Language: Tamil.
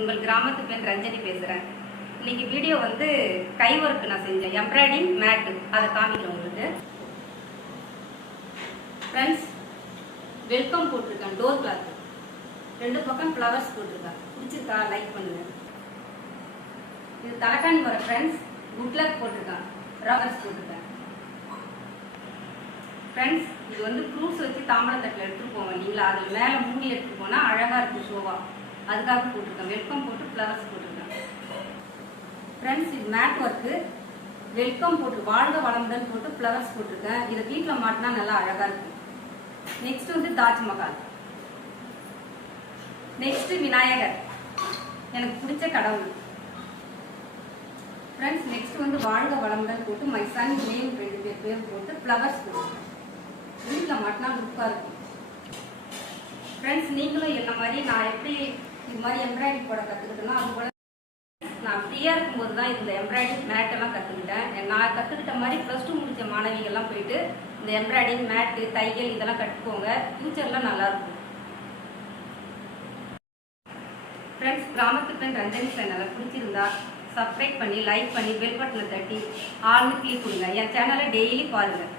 உங்கள் கிராமத்து பெண் ரஞ்சனி பேசுகிறேன் இன்னைக்கு வீடியோ வந்து கை ஒர்க் நான் செஞ்சேன். எம்ப்ராய்டிங் மேட்டு அதை காமிக்கிறேன் உங்களுக்கு. ஃப்ரெண்ட்ஸ் வெல்கம் போட்டிருக்கேன். டோர் கிளாத் ரெண்டு பக்கம் ஃப்ளவர்ஸ் போட்டிருக்கேன். பிடிச்சிருக்கா? லைக் பண்ணுங்க. இது தலைக்காணி வர ஃப்ரெண்ட்ஸ் குட் லக் போட்டிருக்கேன். போட்டிருக்கேன். ஃப்ரெண்ட்ஸ் இது வந்து ஃப்ரூட்ஸ் வச்சு தாம்பழத்தட்டில் எடுத்துகிட்டு போவேன். நீங்களா? அதில் மேலே மூடி எடுத்துகிட்டு போனால் அழகாக இருக்கும் ஷோவா அதுக்காக போட்டிருக்கேன். வெல்கம் போட்டு ஃப்ளவர்ஸ் போட்டிருக்கேன். ஃப்ரெண்ட்ஸ் இது மேட் ஒர்க்கு வெல்கம் போட்டு வாழ்க வளமுடன் போட்டு ஃப்ளவர்ஸ் போட்டிருக்கேன். இதை வீட்டில் மாட்டினா நல்லா அழகாக இருக்கும். நெக்ஸ்ட் வந்து தாஜ்மஹால் நெக்ஸ்ட் விநாயகர். எனக்கு பிடிச்ச கடவுள். ஃப்ரெண்ட்ஸ் நெக்ஸ்ட் வந்து வாழ்க வளமுடன் போட்டு மை சன் நேம் ரெண்டு பேர் பேர் போட்டு ஃப்ளவர்ஸ் போட்டுருக்கேன். வீட்டில் மாட்டினா லுக்காக இருக்கும். ஃப்ரெண்ட்ஸ் நீங்களும் என்ன மாதிரி நான் எப்படி இது மாதிரி எம்ப்ராய்டரி போட கற்றுக்கிட்டேனோ அது போல நான் ஃப்ரீயாக இருக்கும்போது தான் இந்த எம்ப்ராய்டரி மேட்டெல்லாம் கற்றுக்கிட்டேன் நான் கற்றுக்கிட்ட மாதிரி ப்ளஸ் டூ முடித்த மாணவிகள்லாம் போயிட்டு இந்த எம்ப்ராய்டிங் மேட்டு தையல் இதெல்லாம் கற்றுக்கோங்க ஃப்யூச்சர்லாம் நல்லாயிருக்கும் ஃப்ரெண்ட்ஸ் கிராமத்து பெண் ரஞ்சனி சேனலை பிடிச்சிருந்தா சப்ஸ்கிரைப் பண்ணி லைக் பண்ணி பெல் பட்டனை தட்டி ஆள்னு கிளிக் கொடுங்க. என் சேனலை டெய்லி பாருங்கள்